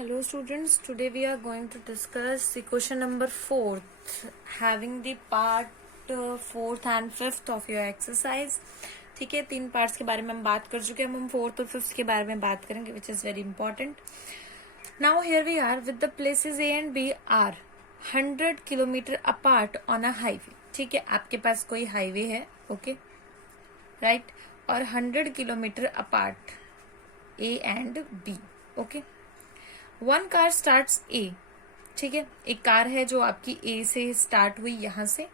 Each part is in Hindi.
Hello students, today we are going to discuss the question number 4th, having the part 4th and 5th of your exercise. ठीक है, 3 पार्ट्स के बारे में हम बात कर चुके हैं. हम 4th और 5th के बारे में बात करेंगे, which is very important. Now here we are with the places A and B are 100 kilometre apart on a highway. ठीक है, आपके पास कोई हाईवे है, ओके, राइट, और 100 kilometre apart A and B, okay. One car starts A, ठीक है, एक कार है जो आपकी ए से स्टार्ट हुई, यहां से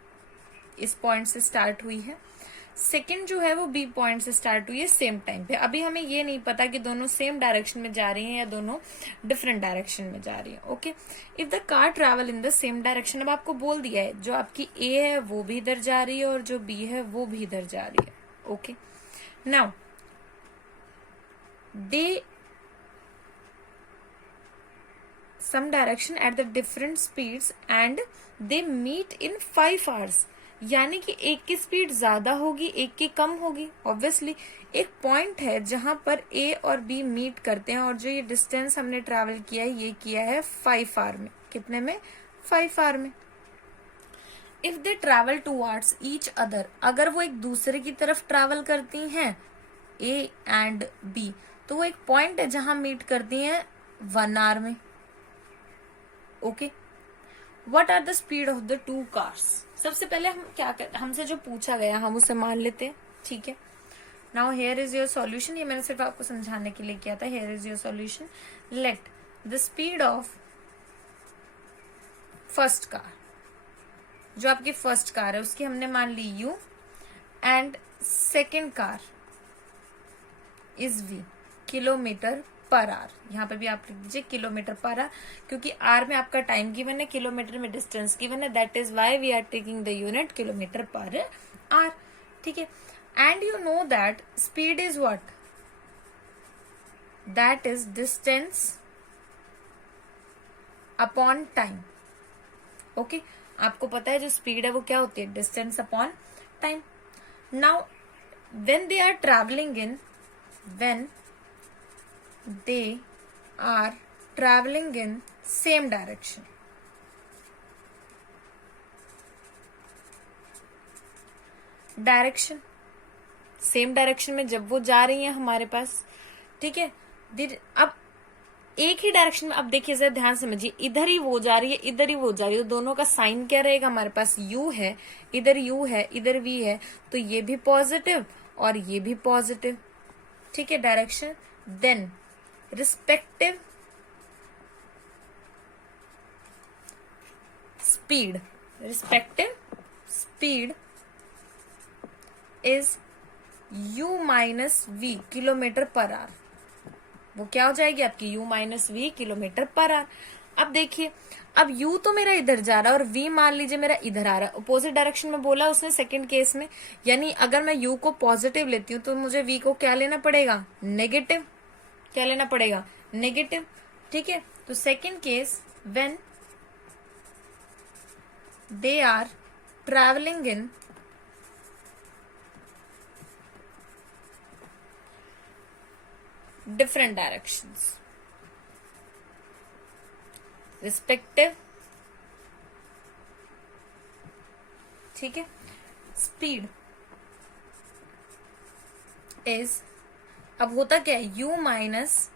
इस पॉइंट से स्टार्ट हुई है. सेकंड जो है वो बी पॉइंट से स्टार्ट हुई है सेम टाइम पे. अभी हमें ये नहीं पता कि दोनों सेम डायरेक्शन में जा रही हैं या दोनों डिफरेंट डायरेक्शन में जा रही है, okay. If the car travel in the same direction, अब आपको बोल दिया है जो आपकी ए है वो भी इधर जा रही है और जो बी है वो भी इधर जा रही है, okay. Now they some direction at the different speeds and they meet in 5 hours. यानी कि एक की स्पीड ज्यादा होगी, एक की कम होगी. ऑब्वियसली एक पॉइंट है जहां पर ए और बी मीट करते हैं और जो ये डिस्टेंस हमने ट्रैवल किया है ये किया है 5 आवर में. कितने में? 5 आवर में. If they travel towards each other, अगर वो एक दूसरे की तरफ ट्रैवल करती हैं ए एंड बी, तो वो एक पॉइंट है जहां मीट करती हैं 1 आवर में, okay. What are the speed of the two cars. सबसे पहले हम क्या कर, हमसे जो पूछा गया हम उसे मान लेते हैं, ठीक है. Now here is your solution. ये मैंने सिर्फ आपको समझाने के लिए किया था. Here is your solution. Let the speed of first car, जो आपकी फर्स्ट कार है उसकी हमने मान ली u and second car is v, kilometre per are. यहाँ पे भी आप लिख दीजिए किलोमीटर पर आर, क्योंकि आर में आपका टाइम गिवन है, किलोमीटर में डिस्टेंस गिवन है. That is why we are taking the unit kilometre per hour, ठीक है. And you know that speed is what? That is distance upon time, okay. आपको पता है जो स्पीड है वो क्या होती है? Distance upon time. Now when they are travelling in, when they are traveling in same direction, direction same direction में जब वो जा रही हैं हमारे पास, ठीक है. अब एक ही डायरेक्शन में, अब देखिए जरा ध्यान समझिए, इधर ही वो जा रही है, इधर ही वो जा रही है, तो दोनों का साइन क्या रहेगा? हमारे पास u है, इधर u है, इधर v है, तो ये भी पॉजिटिव और ये भी पॉजिटिव, ठीक है, direction. Then respective speed, respective speed is u minus v kilometre per hour. वो क्या हो जाएगी आपकी? u minus v kilometre per hour. अब देखिए, अब u तो मेरा इधर जा रहा है और v मान लीजिए मेरा इधर आ रहा है. अपोजिट डायरेक्शन में बोला उसने सेकंड केस में, यानी अगर मैं u को पॉजिटिव लेती हूँ तो मुझे v को क्या लेना पड़ेगा? नेगेटिव. क्या लेना पड़ेगा? नेगेटिव, ठीक है. तो second case, when they are travelling in different directions, respective, ठीक है, स्पीड इज, अब होता क्या है? u minus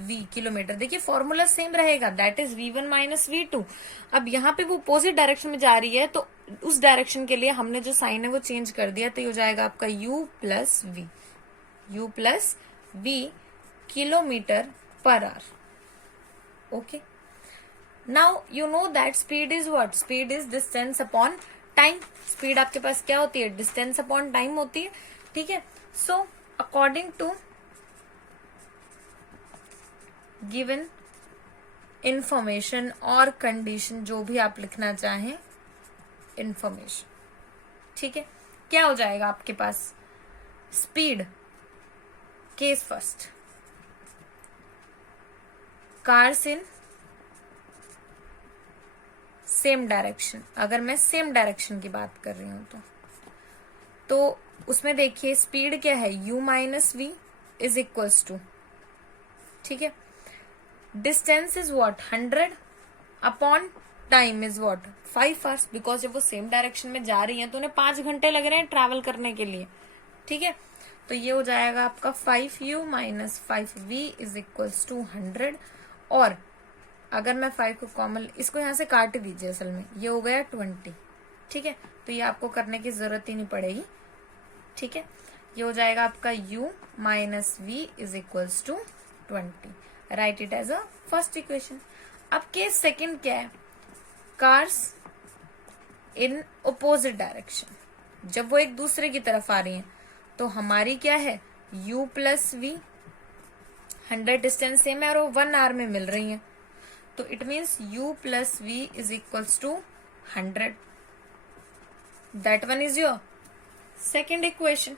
v kilometre. देखिए फॉर्मूला सेम रहेगा, that is v1 minus v2. अब यहाँ पे वो अपोजिट डायरेक्शन में जा रही है तो उस डायरेक्शन के लिए हमने जो साइन है वो चेंज कर दिया, तो ये हो जाएगा आपका u plus v kilometre per our, okay. Now you know that speed is what? Speed is distance upon time. Speed आपके पास क्या होती है? डिस्टेंस अपॉन टाइम होती है, ठीक है. So according to given information और कंडीशन, जो भी आप लिखना चाहें, इंफॉर्मेशन, ठीक है, क्या हो जाएगा आपके पास? Speed, case first, cars in same direction. अगर मैं सेम डायरेक्शन की बात कर रही हूं तो उसमें देखिए स्पीड क्या है? u minus v is equals to, ठीक है. Distance is what 100 upon time is what 5 hours, because जब वो सेम डायरेक्शन में जा रही हैं तो उन्हें 5 घंटे लग रहे हैं ट्रैवल करने के लिए। ठीक है, तो ये हो जाएगा आपका 5u minus 5v is equals to 100। और अगर मैं 5 को कॉमन, इसको यहां से काट दीजिए, असल में ये हो गया 20। ठीक है, तो ये आपको करने की जरूरत ही नहीं पड़ेगी। ठीक है, ये हो जाएगा आपका u minus v is equals to 20। Write it as a first equation. अब केस सेकंड क्या है, कार्स इन अपोजिट डायरेक्शन। जब वो एक दूसरे की तरफ आ रही हैं तो हमारी क्या है u plus v, 100 distance same है और वो 1 आवर में मिल रही हैं, तो it means u plus v is equals to 100। That one is your second equation.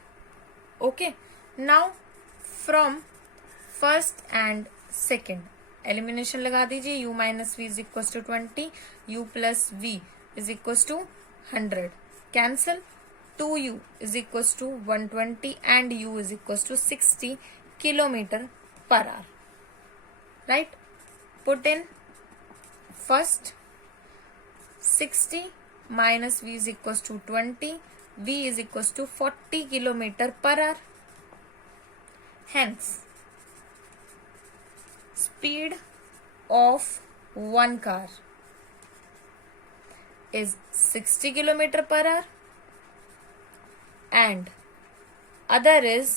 Okay, now from first and second elimination लगा दीजिए। u minus v is equals to 20, u plus v is equals to 100, cancel. 2u is equals to 120 and u is equals to 60 kilometer per hour. Right? Put in first 60 minus v is equals to 20, v is equals to 40 kilometer per hour. Hence, speed of one car is 60 kilometer per hour and other is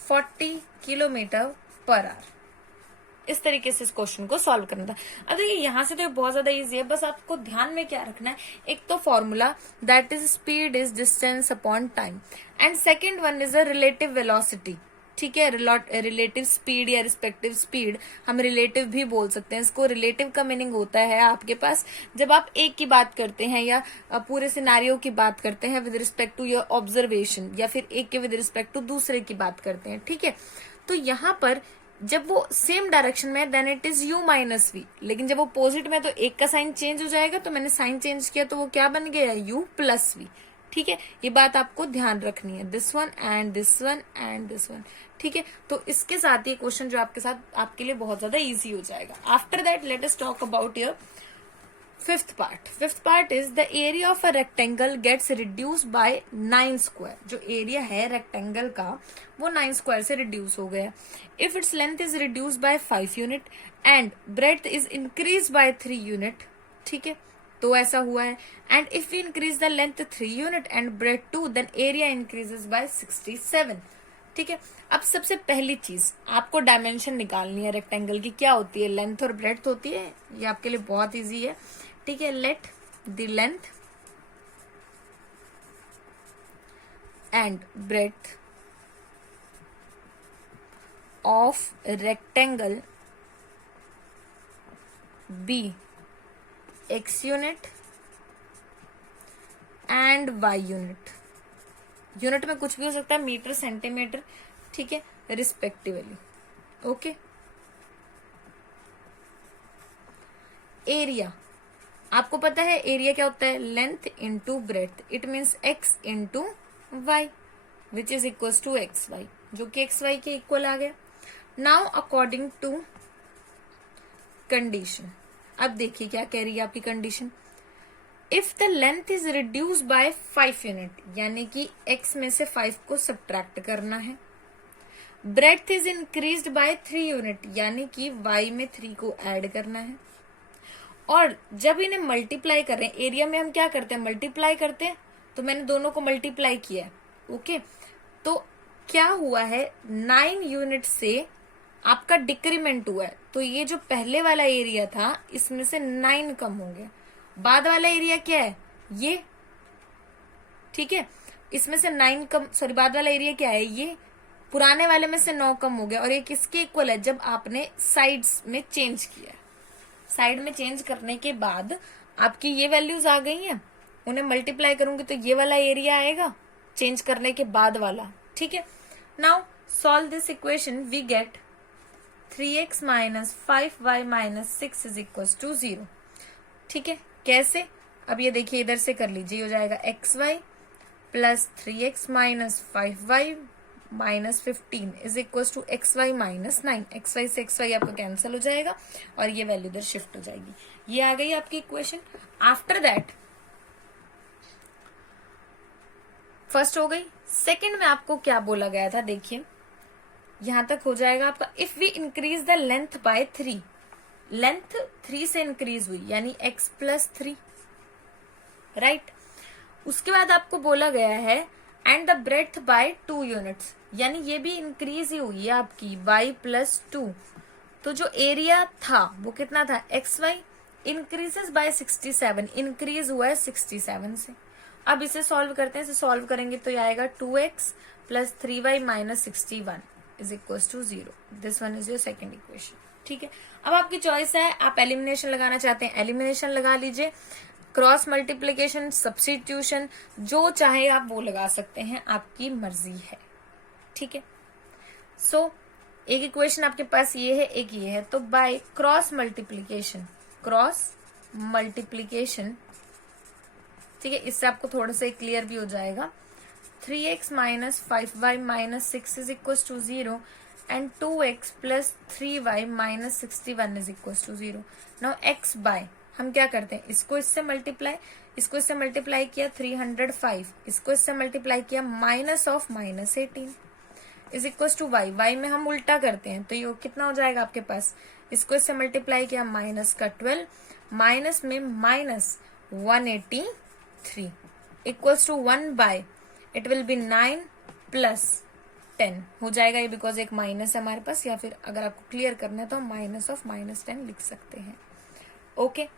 40 kilometre per our. इस तरीके से इस क्वेश्चन को सॉल्व करना था। अब देखिए यहां से तो बहुत ज्यादा इजी है, बस आपको ध्यान में क्या रखना है, एक तो formula that is speed is distance upon time and second one is a relative velocity. ठीक है, रिलेटिव स्पीड या रिस्पेक्टिव स्पीड हम रिलेटिव भी बोल सकते हैं इसको। रिलेटिव का मीनिंग होता है आपके पास जब आप एक की बात करते हैं या पूरे सिनारियो की बात करते हैं with respect to your observation, या फिर एक के विद रिस्पेक्ट टू दूसरे की बात करते हैं। ठीक है, तो यहाँ पर जब वो सेम डायरेक्शन में then it is u minus v, लेकिन जब वो अपोजिट में तो एक का साइन चेंज हो जाएगा, तो मैंने साइन चेंज किया तो वो क्या बन गया u प्लस वी। ठीक है, ये बात आपको ध्यान रखनी है, this one and this one and this one. ठीक है, तो इसके साथ ये क्वेश्चन जो आपके साथ आपके लिए बहुत ज्यादा इजी हो जाएगा। After that let us talk about your fifth part. Fifth part is the area of a rectangle gets reduce by 9 square. जो एरिया है रेक्टेंगल का वो 9 स्क्वायर से रिड्यूस हो गया। If its length is reduce by 5 unit and breadth is increase by 3 unit. ठीक है, तो ऐसा हुआ है। And if we increase the length 3 unit and breadth 2 then area increases by 67। ठीक है, अब सबसे पहली चीज आपको डायमेंशन निकालनी है रेक्टेंगल की। क्या होती है, लेंथ और ब्रेड्थ होती है। ये आपके लिए बहुत इजी है। ठीक है, let the length and breadth of rectangle be x unit and y unit. Unit में कुछ भी हो सकता है, मीटर सेंटीमीटर। ठीक है, रिस्पेक्टिवली। ओके, एरिया आपको पता है एरिया क्या होता है, length into breadth. It means x into y which is equal to x y, जो कि एक्स वाई के इक्वल आ गया। नाउ अकॉर्डिंग टू कंडीशन, अब देखिए क्या कह रही है आपकी condition. If the length is reduce by 5 unit, यानी कि x में से 5 को सब्ट्रैक्ट करना है। Breadth is increased by 3 unit, यानी कि y में 3 को ऐड करना है। और जब इन्हें मल्टीप्लाई कर रहे हैं, एरिया में हम क्या करते हैं, मल्टीप्लाई करते हैं, तो मैंने दोनों को मल्टीप्लाई किया है। ओके, तो क्या हुआ है, 9 यूनिट से आपका डिक्रीमेंट हुआ है, तो ये जो पहले वाला एरिया था इसमें से 9 कम हो गया। बाद वाला एरिया क्या है, ये। ठीक है, इसमें से 9 कम, सॉरी बाद वाला एरिया क्या है, ये। पुराने वाले में से 9 कम हो गया। और ये किसके इक्वल है, जब आपने साइड्स में चेंज किया। साइड में चेंज करने के बाद आपकी ये वैल्यूज आ गई हैं, उन्हें मल्टीप्लाई करूंगी तो ये वाला एरिया आएगा चेंज करने के बाद वाला। ठीक है, now solve this equation. We get 3x minus 5y minus 6 is equal to 0। ठीक है, कैसे, अब ये देखिए इधर से कर लीजिए, हो जाएगा xy plus 3x minus 5y minus 15 is equal to x y minus 9। X y से एक्स वाई आपका कैंसिल हो जाएगा और ये वैल्यू इधर शिफ्ट हो जाएगी। ये आ गई आपकी इक्वेशन। आफ्टर दैट फर्स्ट हो गई। सेकंड में आपको क्या बोला गया था, देखिए यहां तक हो जाएगा आपका। If we increase the length by 3, length 3 से इंक्रीज हुई यानी x प्लस 3, राइट। उसके बाद आपको बोला गया है and the breadth by 2 units, यानी ये भी इंक्रीज ही हुई है आपकी y प्लस 2। तो जो एरिया था वो कितना था, x y increases by 67, increase हुआ है 67 से। अब इसे सॉल्व करते हैं। इसे सॉल्व करेंगे तो ये आएगा 2x plus 3y minus 61 is equal to 0। This one is your second equation, ठीक है। अब आपकी चॉइस है, आप एलिमिनेशन लगाना चाहते हैं एलिमिनेशन लगा लीजिए, क्रॉस मल्टीप्लीकेशन, सब्स्टिट्यूशन, जो चाहे आप वो लगा सकते हैं, आपकी मर्जी है, ठीक है। सो एक इक्वेशन आपके पास ये है, एक ये है, तो बाय क्रॉस मल्टीप्लीकेशन, ठीक है, इससे आपको थोड़ा सा क्लियर भी हो जाएगा। 3x minus 5y minus 6 is equal to 0 and 2x plus 3y minus 61 is equal to 0। Now x by हम क्या करते हैं, इसको इससे मल्टीप्लाई, इसको इससे मल्टीप्लाई किया 305, इसको इससे मल्टीप्लाई किया minus of minus 18 is equal to y में हम उल्टा करते हैं तो ये कितना हो जाएगा आपके पास, इसको इससे मल्टीप्लाई किया माइनस का 12, माइनस में minus 183 equals to 1 by it will be 9 plus 10 हो जाएगा ये, बिकॉज एक माइनस है हमारे पास, या फिर अगर आपको क्लियर करना है तो माइनस ऑफ माइनस 10 लिख सकते हैं। Okay,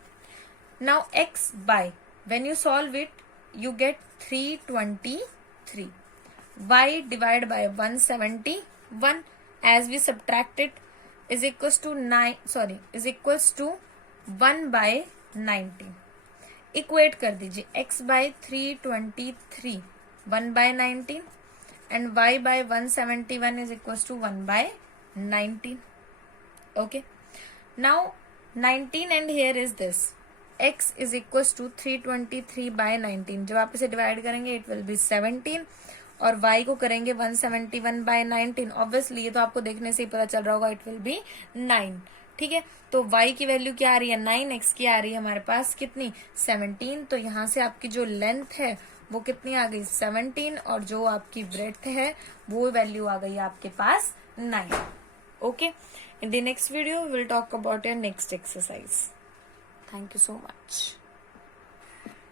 now x by when you solve it you get 323, y divided by 171 as we subtract it is equals to 1 by 19। Equate कर दीजिए x bye 323 1 by 19 and y by 171 is equals to 1 by 19। Okay, now 19 and here is this x is equals to 323 by 19। जब आप इसे डिवाइड करेंगे it will be 17 और y को करेंगे 171 by 19। ऑब्वियसली ये तो आपको देखने से ही पता चल रहा होगा इट विल बी 9, ठीक है। तो y की वैल्यू क्या आ रही है 9, x की आ रही है हमारे पास कितनी 17। तो यहाँ से आपकी जो लेंथ है वो कितनी आ गई 17 और जो आपकी ब्रेड्थ है वो वैल्यू आ गई आपके पास 9। Okay, in the next video will talk about your next exercise. Thank you so much.